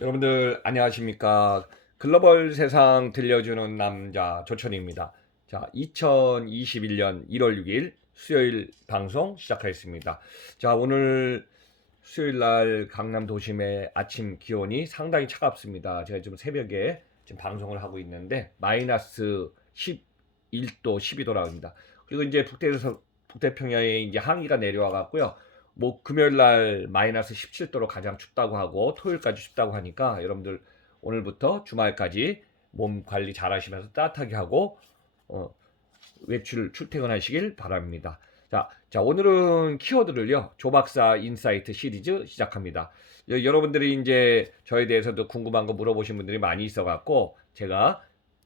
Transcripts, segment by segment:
여러분들 안녕하십니까? 글로벌 세상 들려주는 남자 조천입니다. 자, 2021년 1월 6일 수요일 방송 시작하겠습니다. 자, 오늘 수요일 날 강남 도심의 아침 기온이 상당히 차갑습니다. 제가 지금 새벽에 지금 방송을 하고 있는데 마이너스 11도, 12도라고 합니다. 그리고 이제 북태평양에 이제 항기가 내려와 갖고요. 뭐 금요일 날 마이너스 17도로 가장 춥다고 하고 토요일까지 춥다고 하니까 여러분들 오늘부터 주말까지 몸 관리 잘 하시면서 따뜻하게 하고 어, 외출 출퇴근하시길 바랍니다. 자, 오늘은 키워드를요. 조박사 인사이트 시리즈 시작합니다. 여러분들이 이제 저에 대해서도 궁금한 거 물어보신 분들이 많이 있어 갖고 제가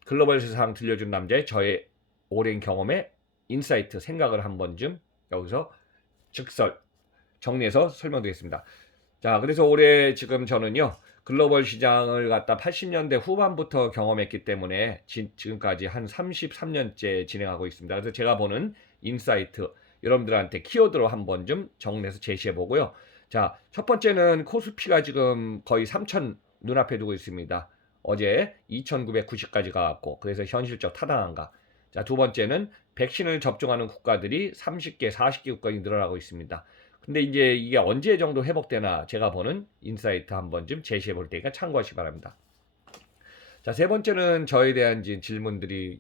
글로벌 세상 들려준 남자의 저의 오랜 경험의 인사이트 생각을 한번 좀 여기서 즉설 정리해서 설명드리겠습니다. 자, 그래서 올해 지금 저는요, 글로벌 시장을 갖다 80년대 후반부터 경험했기 때문에 지금까지 한 33년째 진행하고 있습니다. 그래서 제가 보는 인사이트, 여러분들한테 키워드로 한번 좀 정리해서 제시해 보고요. 자, 첫 번째는 코스피가 지금 거의 3천 눈앞에 두고 있습니다. 어제 2,990까지 가갖고, 그래서 현실적 타당한가. 자, 두 번째는 백신을 접종하는 국가들이 30개, 40개 국가가 늘어나고 있습니다. 근데 이제 이게 언제 정도 회복되나 제가 보는 인사이트 한번 좀 제시해 볼 테니까 참고하시기 바랍니다. 자, 세 번째는 저에 대한 질문들이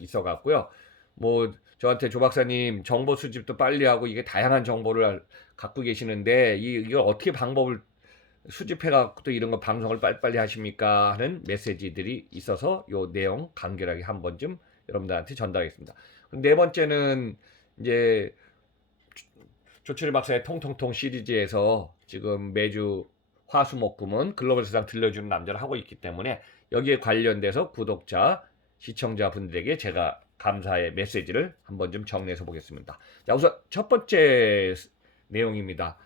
있어 갖고요. 뭐 저한테 조 박사님 정보 수집도 빨리 하고 이게 다양한 정보를 갖고 계시는데 이걸 어떻게 방법을 수집해 갖고 또 이런 거 방송을 빨리빨리 하십니까 하는 메시지들이 있어서 요 내용 간결하게 한번 좀 여러분들한테 전달하겠습니다. 네 번째는 이제 조철 박사의 통통통 시리즈에서 지금 매주 화수목금은 글로벌 세상 들려주는 남자를 하고 있기 때문에 여기에 관련돼서 구독자, 시청자 분들에게 제가 감사의 메시지를 한번 좀 정리해서 보겠습니다. 자, 우선 첫 번째 내용입니다.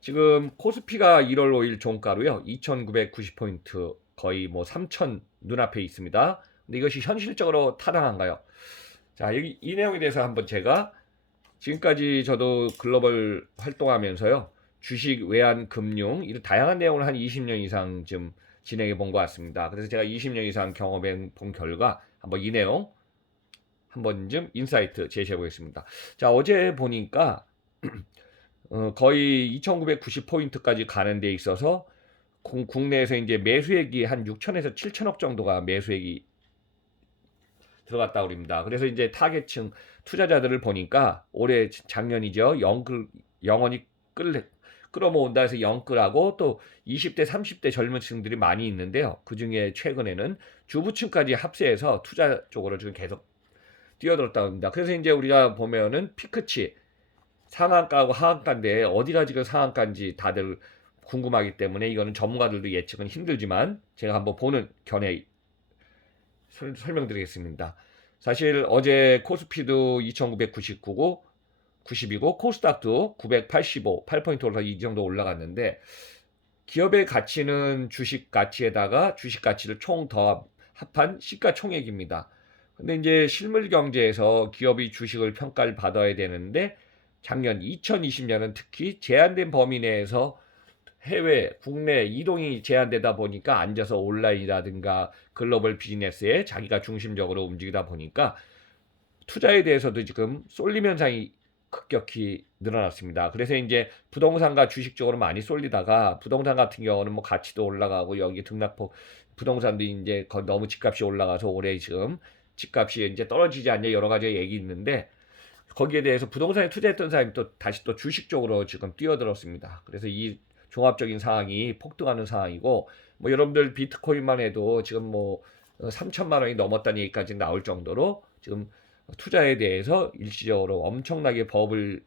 지금 코스피가 1월 5일 종가로요, 2,990포인트 거의 뭐 3,000 눈앞에 있습니다. 근데 이것이 현실적으로 타당한가요? 자, 이 내용에 대해서 한번 제가 지금까지 저도 글로벌 활동하면서요. 주식, 외환, 금융 이런 다양한 내용을 한 20년 이상 좀 진행해 본 것 같습니다. 그래서 제가 20년 이상 경험해 본 결과 한번 이 내용 한번 좀 인사이트 제시해 보겠습니다. 자, 어제 보니까 거의 2,990포인트까지 가는 데 있어서 국내에서 이제 매수액이 한 6천에서 7천억 정도가 매수액이 들어갔다고 그럽니다. 그래서 이제 타겟층 투자자들을 보니까 올해 작년이죠. 영원히 끌어모은다 해서 영끌하고 또 20대, 30대 젊은 층들이 많이 있는데요. 그 중에 최근에는 주부층까지 합세해서 투자 쪽으로 지금 계속 뛰어들었다고 합니다. 그래서 이제 우리가 보면은 피크치 상한가하고 하한가인데 어디가 지금 상한가인지 다들 궁금하기 때문에 이거는 전문가들도 예측은 힘들지만 제가 한번 보는 견해 설명드리겠습니다. 사실 어제 코스피도 2,999고 90이고 코스닥도 985, 8포인트 올라서 이 정도 올라갔는데 기업의 가치는 주식 가치에다가 주식 가치를 총 더 합한 시가총액입니다. 근데 이제 실물 경제에서 기업이 주식을 평가를 받아야 되는데 작년 2020년은 특히 제한된 범위 내에서 해외, 국내 이동이 제한되다 보니까 앉아서 온라인이라든가 글로벌 비즈니스에 자기가 중심적으로 움직이다 보니까 투자에 대해서도 지금 쏠림 현상이 급격히 늘어났습니다. 그래서 이제 부동산과 주식 쪽으로 많이 쏠리다가 부동산 같은 경우는 뭐 가치도 올라가고 여기 등락폭 부동산도 이제 너무 집값이 올라가서 올해 지금 집값이 이제 떨어지지 않냐 여러 가지 얘기 있는데 거기에 대해서 부동산에 투자했던 사람이 또 다시 또 주식 쪽으로 지금 뛰어들었습니다. 그래서 이 종합적인 상황이 폭등하는 상황이고 뭐 여러분들 비트코인만 해도 지금 뭐 3천만 원이 넘었다는 얘기까지 나올 정도로 지금 투자에 대해서 일시적으로 엄청나게 법을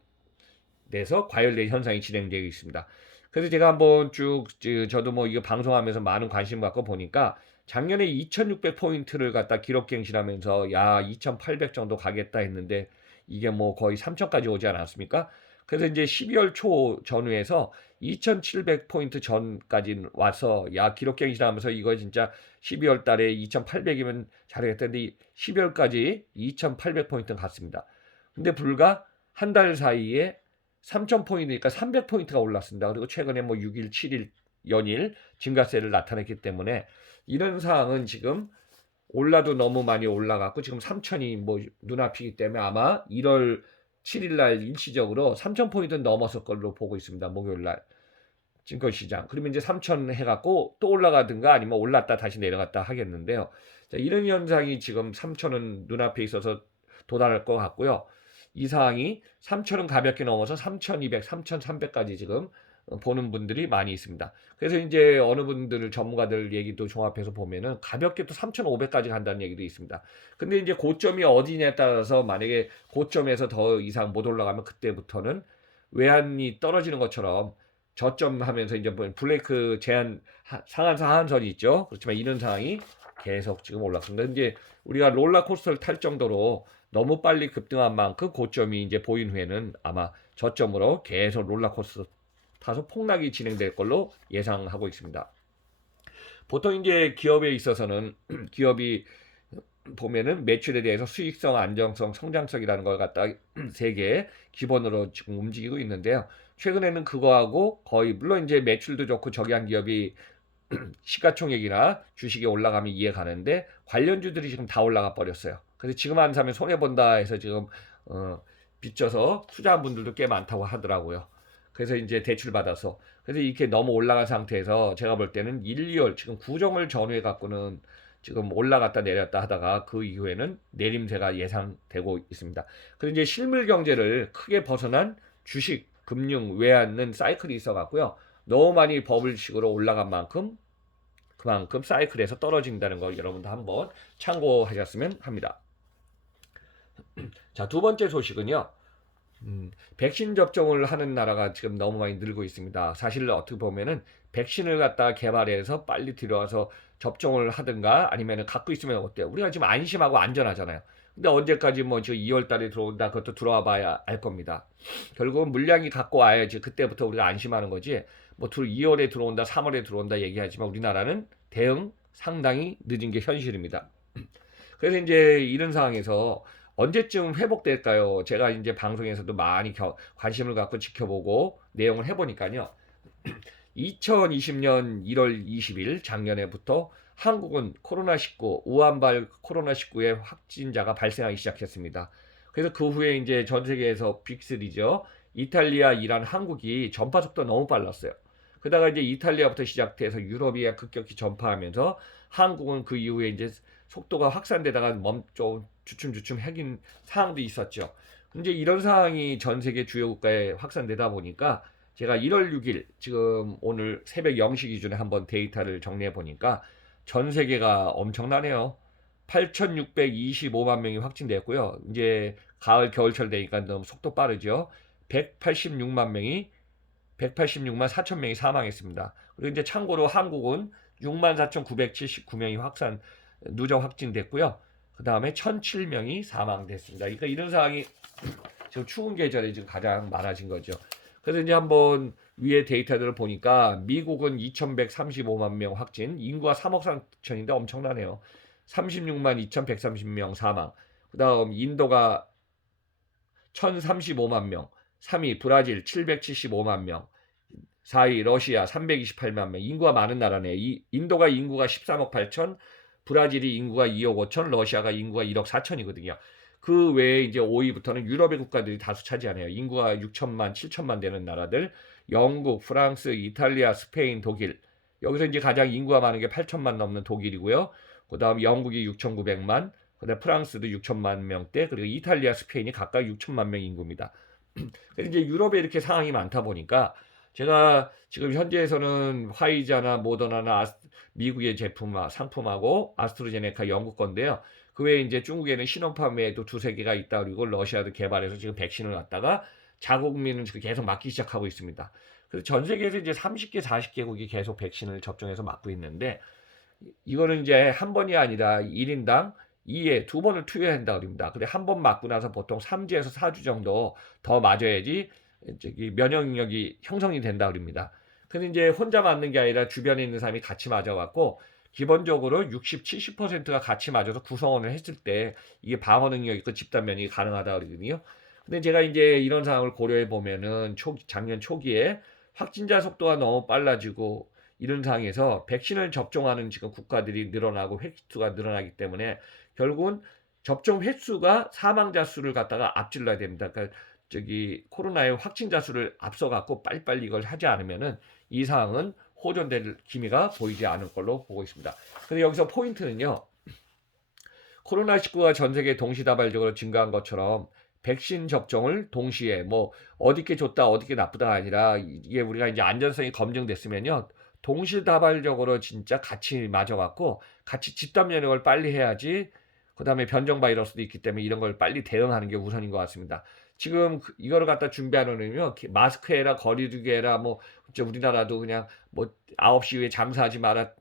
내서 과열된 현상이 진행되고 있습니다. 그래서 제가 한번 쭉 저도 뭐 이거 방송하면서 많은 관심 갖고 보니까 작년에 2,600포인트를 갖다 기록갱신하면서 야 2,800 정도 가겠다 했는데 이게 뭐 거의 3,000까지 오지 않았습니까? 그래서 이제 12월 초 전후에서 2,700포인트 전까지 와서 야 기록갱신하면서 이거 진짜 12월 달에 2,800이면 잘하겠다는데 12월까지 2,800포인트 갔습니다. 근데 불과 한 달 사이에 3,000포인트니까 300포인트가 올랐습니다. 그리고 최근에 뭐 6일, 7일 연일 증가세를 나타냈기 때문에 이런 사항은 지금 올라도 너무 많이 올라갔고 지금 3천이 뭐 눈앞이기 때문에 아마 1월 7일 날 일시적으로 3,000포인트 넘었을 걸로 보고 있습니다. 목요일 날 증권시장. 그러면 이제 3,000 해갖고 또 올라가든가 아니면 올랐다 다시 내려갔다 하겠는데요. 자, 이런 현상이 지금 3,000은 눈앞에 있어서 도달할 것 같고요. 이 사항이 3,000은 가볍게 넘어서 3,200, 3,300까지 지금 보는 분들이 많이 있습니다. 그래서 이제 어느 분들 전문가들 얘기도 종합해서 보면은 가볍게 또 3,500까지 간다는 얘기도 있습니다. 근데 이제 고점이 어디냐에 따라서 만약에 고점에서 더 이상 못 올라가면 그때부터는 외환이 떨어지는 것처럼 저점하면서 이제 뭐 블레이크 제한 상한선 하한선이 있죠. 그렇지만 이런 상황이 계속 지금 올랐습니다. 이제 우리가 롤러코스터를 탈 정도로 너무 빨리 급등한 만큼 고점이 이제 보인 후에는 아마 저점으로 계속 롤러코스터 타서 폭락이 진행될 걸로 예상하고 있습니다. 보통 이제 기업에 있어서는 기업이 보면은 매출에 대해서 수익성, 안정성, 성장성이라는 걸 갖다 세 개 기본으로 지금 움직이고 있는데요. 최근에는 그거하고 거의 물론 이제 매출도 좋고 저기한 기업이 시가총액이나 주식이 올라가면 이해 가는데 관련주들이 지금 다 올라가 버렸어요. 그래서 지금 안 사면 손해 본다 해서 지금 빚져서 투자한 분들도 꽤 많다고 하더라고요. 그래서 이제 대출 받아서 그래서 이렇게 너무 올라간 상태에서 제가 볼 때는 1, 2월 지금 구정을 전후해 갖고는 지금 올라갔다 내렸다 하다가 그 이후에는 내림세가 예상되고 있습니다. 그리고 이제 실물 경제를 크게 벗어난 주식, 금융, 외환은 사이클이 있어 갖고요. 너무 많이 버블식으로 올라간 만큼 그만큼 사이클에서 떨어진다는 걸 여러분도 한번 참고하셨으면 합니다. 자, 두 번째 소식은요. 백신 접종을 하는 나라가 지금 너무 많이 늘고 있습니다. 사실 어떻게 보면은 백신을 갖다 개발해서 빨리 들어와서 접종을 하든가 아니면 갖고 있으면 어때요? 우리가 지금 안심하고 안전하잖아요. 근데 언제까지 뭐 지금 2월 달에 들어온다 그것도 들어와 봐야 알 겁니다. 결국은 물량이 갖고 와야지 그때부터 우리가 안심하는 거지. 뭐 2월에 들어온다, 3월에 들어온다 얘기하지만 우리나라는 대응 상당히 늦은 게 현실입니다. 그래서 이제 이런 상황에서 언제쯤 회복될까요? 제가 이제 방송에서도 많이 관심을 갖고 지켜보고 내용을 해보니까요. 2020년 1월 20일 작년에부터 한국은 코로나19, 우한발 코로나19의 확진자가 발생하기 시작했습니다. 그래서 그 후에 이제 전 세계에서 빅3죠. 이탈리아, 이란, 한국이 전파 속도가 너무 빨랐어요. 그러다가 이제 이탈리아부터 시작돼서 유럽이 급격히 전파하면서 한국은 그 이후에 이제 속도가 확산되다가 멈춰 주춤주춤 해긴 상황도 있었죠. 이제 이런 상황이 전 세계 주요 국가에 확산되다 보니까 제가 1월 6일 지금 오늘 새벽 0시 기준에 한번 데이터를 정리해 보니까 전 세계가 엄청나네요. 8,625만 명이 확진됐고요. 이제 가을 겨울철 되니까 너무 속도 빠르죠. 186만 4천 명이 사망했습니다. 그리고 이제 참고로 한국은 64,979명이 누적 확진됐고요. 그 다음에 1,007명이 사망됐습니다. 그러니까 이런 상황이 지금 추운 계절에 지금 가장 많아진 거죠. 그래서 이제 한번 위에 데이터들을 보니까 미국은 2,135만 명 확진, 인구가 3억 3천인데 엄청나네요. 36만 2,130명 사망. 그 다음 인도가 1,035만 명, 3위 브라질 775만 명, 4위 러시아 328만 명. 인구가 많은 나라네. 인도가 인구가 13억 8천, 브라질이 인구가 2억 5천, 러시아가 인구가 1억 4천이거든요. 그 외에 이제 5위부터는 유럽의 국가들이 다수 차지하네요. 인구가 6천만, 7천만 되는 나라들, 영국, 프랑스, 이탈리아, 스페인, 독일. 여기서 이제 가장 인구가 많은 게 8천만 넘는 독일이고요. 그 다음 영국이 6,900만, 그다음 프랑스도 6천만 명대, 그리고 이탈리아, 스페인이 각각 6천만 명 인구입니다. 그래서 이제 유럽에 이렇게 상황이 많다 보니까 제가 지금 현재에서는 화이자나 모더나나 미국의 제품 상품하고 아스트로제네카 영국 건데요. 그 외에 이제 중국에는 시노팜에도 두세 개가 있다. 그리고 러시아도 개발해서 지금 백신을 갖다가 자국민은 지금 계속 맞기 시작하고 있습니다. 그래서 전 세계에서 이제 30개, 40개국이 계속 백신을 접종해서 맞고 있는데 이거는 이제 한 번이 아니라 1인당 2회, 두 번을 투여한다 그럽니다. 근데 한 번 맞고 나서 보통 3주에서 4주 정도 더 맞아야지 면역력이 형성이 된다 그럽니다. 근데 이제 혼자 맞는 게 아니라 주변에 있는 사람이 같이 맞아갖고 기본적으로 60, 70%가 같이 맞아서 구성원을 했을 때 이게 방어 능력 있고 집단 면역이 가능하다 그러거든요. 근데 제가 이제 이런 상황을 고려해 보면은 작년 초기에 확진자 속도가 너무 빨라지고 이런 상황에서 백신을 접종하는 지금 국가들이 늘어나고 횟수가 늘어나기 때문에 결국은 접종 횟수가 사망자 수를 갖다가 앞질러야 됩니다. 그러니까 저기 코로나의 확진자 수를 앞서 갖고 빨리빨리 이걸 하지 않으면은 이 상황은 호전될 기미가 보이지 않을 걸로 보고 있습니다. 근데 여기서 포인트는요. 코로나19가 전 세계 동시다발적으로 증가한 것처럼 백신 접종을 동시에 뭐 어디께 좋다 어디께 나쁘다가 아니라 이게 우리가 이제 안전성이 검증됐으면요. 동시다발적으로 진짜 같이 맞아갖고 같이 집단 면역을 빨리 해야지 그다음에 변종 바이러스도 있기 때문에 이런 걸 빨리 대응하는 게 우선인 것 같습니다. 지금 이거를 갖다 준비하려면요. 마스크 해라 거리두기 해라 뭐 우리나라도 그냥 뭐 9시 이후에 장사하지 마라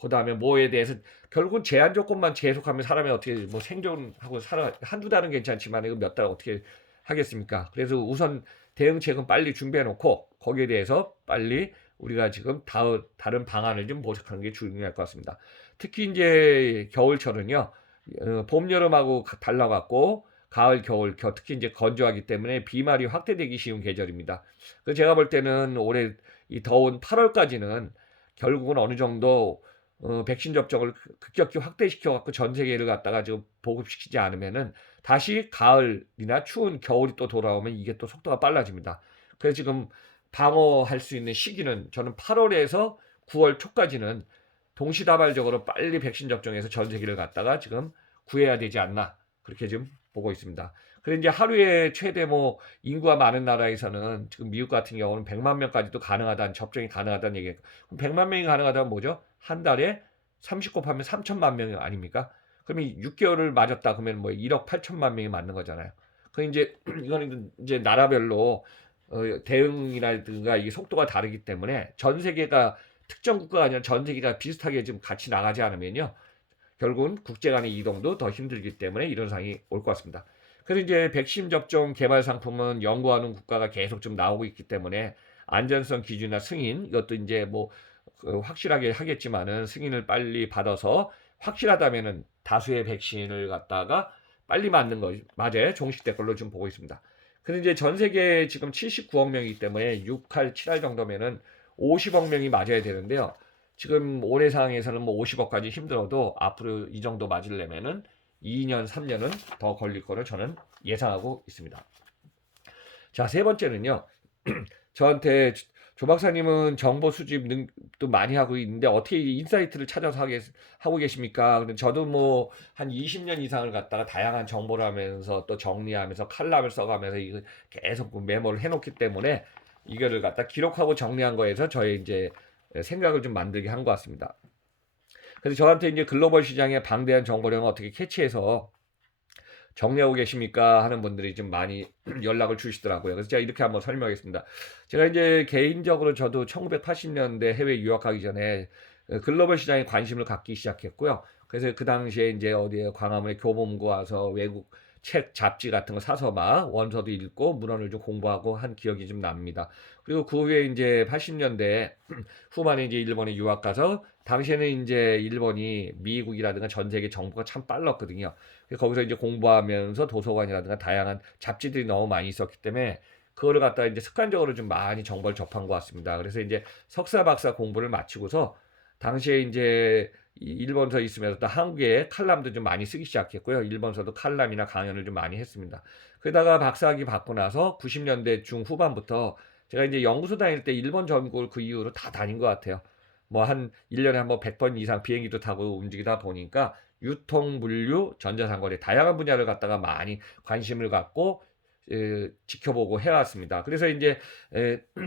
그다음에 뭐에 대해서 결국은 제한 조건만 계속하면 사람이 어떻게 뭐 생존하고 살아 한두 달은 괜찮지만 이거 몇 달 어떻게 하겠습니까? 그래서 우선 대응책은 빨리 준비해 놓고 거기에 대해서 빨리 우리가 지금 다른 방안을 좀 모색하는 게 중요할 것 같습니다. 특히 이제 겨울철은요. 봄, 여름하고 달라갖고 가을, 겨울, 특히 이제 건조하기 때문에 비말이 확대되기 쉬운 계절입니다. 그래서 제가 볼 때는 올해 이 더운 8월까지는 결국은 어느 정도 백신 접종을 급격히 확대시켜 갖고 전 세계를 갖다가 지금 보급시키지 않으면은 다시 가을이나 추운 겨울이 또 돌아오면 이게 또 속도가 빨라집니다. 그래서 지금 방어할 수 있는 시기는 저는 8월에서 9월 초까지는 동시다발적으로 빨리 백신 접종해서 전 세계를 갖다가 지금 구해야 되지 않나 그렇게 좀 보고 있습니다. 그런데 이제 하루에 최대 뭐 인구가 많은 나라에서는 지금 미국 같은 경우는 100만 명까지도 가능하다는 접종이 가능하다는 얘기예요. 그럼 100만 명이 가능하다면 뭐죠? 한 달에 30 곱하면 3천만 명 아닙니까? 그러면 6개월을 맞았다 그러면 뭐 1억 8천만 명이 맞는 거잖아요. 그 이제 이거는 이제 나라별로 대응이라든가 이게 속도가 다르기 때문에 전 세계가 특정 국가가 아니라 전 세계가 비슷하게 지금 같이 나가지 않으면요. 결국은 국제 간의 이동도 더 힘들기 때문에 이런 상황이 올 것 같습니다. 그래서 이제 백신 접종 개발 상품은 연구하는 국가가 계속 좀 나오고 있기 때문에 안전성 기준이나 승인 이것도 이제 뭐 확실하게 하겠지만은 승인을 빨리 받아서 확실하다면은 다수의 백신을 갖다가 빨리 맞는 거 맞아요. 종식될 걸로 좀 보고 있습니다. 근데 이제 전 세계 지금 79억 명이기 때문에 6할, 7할 정도면은 50억 명이 맞아야 되는데요. 지금 올해 상황에서는 뭐 50억까지 힘들어도 앞으로 이 정도 맞으려면은 2년, 3년은 더 걸릴 거를 저는 예상하고 있습니다. 자, 세 번째는요. 저한테 조 박사님은 정보 수집도 많이 하고 있는데 어떻게 인사이트를 찾아서 하고 계십니까? 근데 저도 뭐 한 20년 이상을 갖다가 다양한 정보를 하면서 또 정리하면서 칼럼을 써가면서 이거 계속 메모를 해놓기 때문에 이거를 갖다 기록하고 정리한 거에서 저의 이제 생각을 좀 만들게 한 것 같습니다. 그래서 저한테 이제 글로벌 시장의 방대한 정보량을 어떻게 캐치해서 정리하고 계십니까? 하는 분들이 좀 많이 연락을 주시더라고요. 그래서 제가 이렇게 한번 설명하겠습니다. 제가 이제 개인적으로 저도 1980년대 해외 유학하기 전에 글로벌 시장에 관심을 갖기 시작했고요. 그래서 그 당시에 이제 어디에 광화문에 교보문고 와서 외국 책, 잡지 같은 거 사서 막 원서도 읽고 문헌을 좀 공부하고 한 기억이 좀 납니다. 그리고 그 후에 이제 80년대 후반에 이제 일본에 유학 가서 당시에는 이제 일본이 미국이라든가 전 세계 정부가 참 빨랐거든요. 거기서 이제 공부하면서 도서관이라든가 다양한 잡지들이 너무 많이 있었기 때문에 그거를 갖다 이제 습관적으로 좀 많이 정보를 접한 것 같습니다. 그래서 이제 석사 박사 공부를 마치고서 당시에 이제 일본서 있으면서 또 한국에 칼럼도 좀 많이 쓰기 시작했고요. 일본서도 칼럼이나 강연을 좀 많이 했습니다. 그러다가 박사학위 받고 나서 90년대 중후반부터 제가 이제 연구소 다닐 때 일본 전국을 그 이후로 다 다닌 것 같아요. 뭐 한 1년에 한 번 100번 이상 비행기도 타고 움직이다 보니까 유통, 물류, 전자상거래 다양한 분야를 갖다가 많이 관심을 갖고 지켜보고 해왔습니다. 그래서 이제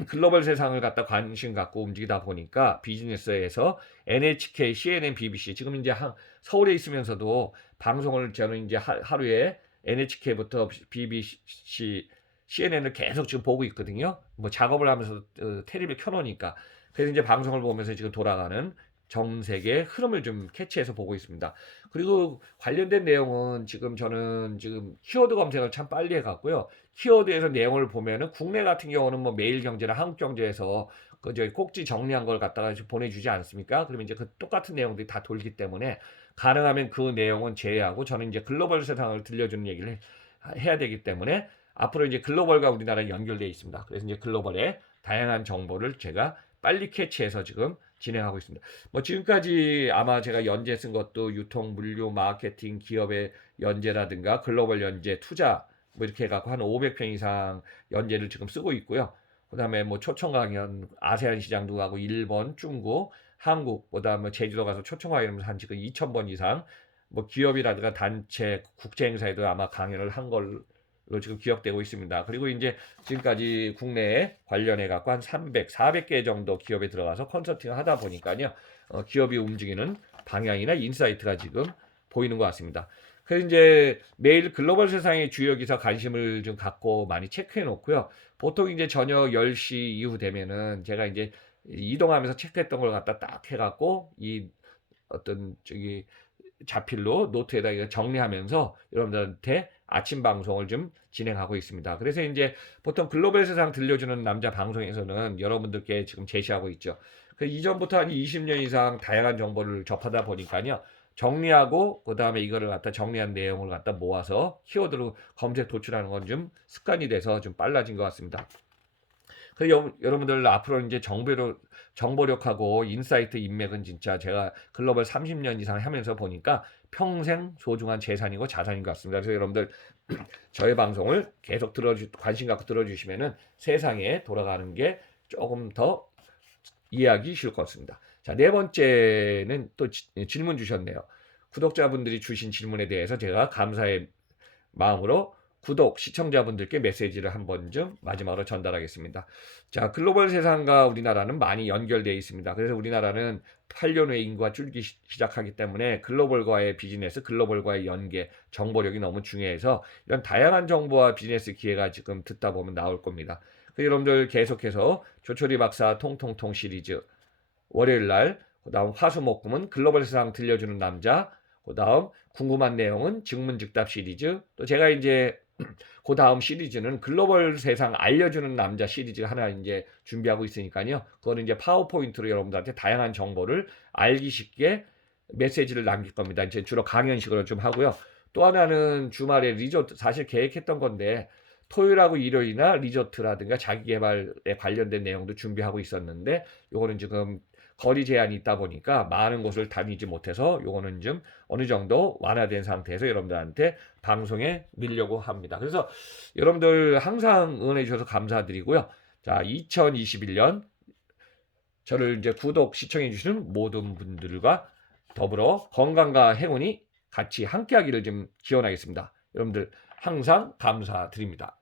글로벌 세상을 갖다 관심 갖고 움직이다 보니까 비즈니스에서 NHK, CNN, BBC 지금 이제 서울에 있으면서도 방송을 저는 이제 하루에 NHK부터 BBC, CNN을 계속 지금 보고 있거든요. 뭐 작업을 하면서 테레비를 켜놓으니까 그래서 이제 방송을 보면서 지금 돌아가는 전 세계 흐름을 좀 캐치해서 보고 있습니다. 그리고 관련된 내용은 지금 저는 지금 키워드 검색을 참 빨리 해갖고요. 키워드에서 내용을 보면은 국내 같은 경우는 뭐 매일경제나 한국경제에서 그 저희 꼭지 정리한 걸 갖다가 보내주지 않습니까? 그러면 이제 그 똑같은 내용들이 다 돌기 때문에 가능하면 그 내용은 제외하고 저는 이제 글로벌 세상을 들려주는 얘기를 해야 되기 때문에 앞으로 이제 글로벌과 우리나라 연결되어 있습니다. 그래서 이제 글로벌의 다양한 정보를 제가 빨리 캐치해서 지금 진행하고 있습니다. 뭐 지금까지 아마 제가 연재 쓴 것도 유통, 물류, 마케팅, 기업의 연재라든가 글로벌 연재, 투자 뭐 이렇게 해갖고 한 500편 이상 연재를 지금 쓰고 있고요. 그다음에 뭐 초청 강연, 아세안 시장도 가고 일본, 중국, 한국, 그다음에 제주도 가서 초청 강연하면서 한 지금 2,000번 이상 뭐 기업이라든가 단체, 국제 행사에도 아마 강연을 한 걸로 지금 기억되고 있습니다. 그리고 이제 지금까지 국내에 관련해 갖고 한 300, 400개 정도 기업에 들어가서 컨설팅을 하다 보니까요. 기업이 움직이는 방향이나 인사이트가 지금 보이는 것 같습니다. 그래서 이제 매일 글로벌 세상의 주요 기사 관심을 좀 갖고 많이 체크해 놓고요. 보통 이제 저녁 10시 이후 되면은 제가 이제 이동하면서 체크했던 걸 갖다 딱 해갖고 이 어떤 저기 자필로 노트에다 정리하면서 여러분들한테 아침 방송을 좀 진행하고 있습니다. 그래서 이제 보통 글로벌 세상 들려주는 남자 방송에서는 여러분들께 지금 제시하고 있죠. 그 이전부터 한 20년 이상 다양한 정보를 접하다 보니까요. 정리하고 그다음에 이거를 갖다 정리한 내용을 갖다 모아서 키워드로 검색 도출하는 건 좀 습관이 돼서 좀 빨라진 것 같습니다. 그래서 여러분들 앞으로 이제 정보력하고 인사이트 인맥은 진짜 제가 글로벌 30년 이상 하면서 보니까 평생 소중한 재산이고 자산인 것 같습니다. 그래서 여러분들 저의 방송을 계속 관심 갖고 들어주시면은 세상에 돌아가는 게 조금 더 이해하기 쉬울 것 같습니다. 자, 네 번째는 또 질문 주셨네요. 구독자분들이 주신 질문에 대해서 제가 감사의 마음으로 구독 시청자분들께 메시지를 한번 좀 마지막으로 전달하겠습니다. 자, 글로벌 세상과 우리나라는 많이 연결되어 있습니다. 그래서 우리나라는 8년 후에 인구가 줄기 시작하기 때문에 글로벌과의 비즈니스, 글로벌과의 연계, 정보력이 너무 중요해서 이런 다양한 정보와 비즈니스 기회가 지금 듣다 보면 나올 겁니다. 여러분들 계속해서 조철이 박사 통통통 시리즈 월요일 날, 그다음 화수목금은 글로벌 세상 들려주는 남자, 그다음 궁금한 내용은 증문즉답 시리즈, 또 제가 이제 그 다음 시리즈는 글로벌 세상 알려주는 남자 시리즈 하나 이제 준비하고 있으니까요. 그거는 이제 파워포인트로 여러분들한테 다양한 정보를 알기 쉽게 메시지를 남길 겁니다. 이제 주로 강연식으로 좀 하고요. 또 하나는 주말에 리조트, 사실 계획했던 건데 토요일하고 일요일이나 리조트라든가 자기개발에 관련된 내용도 준비하고 있었는데 요거는 지금 거리 제한이 있다 보니까 많은 곳을 다니지 못해서 요거는 좀 어느 정도 완화된 상태에서 여러분들한테 방송에 밀려고 합니다. 그래서 여러분들 항상 응원해 주셔서 감사드리고요. 자, 2021년 저를 이제 구독 시청해 주시는 모든 분들과 더불어 건강과 행운이 같이 함께하기를 좀 기원하겠습니다. 여러분들 항상 감사드립니다.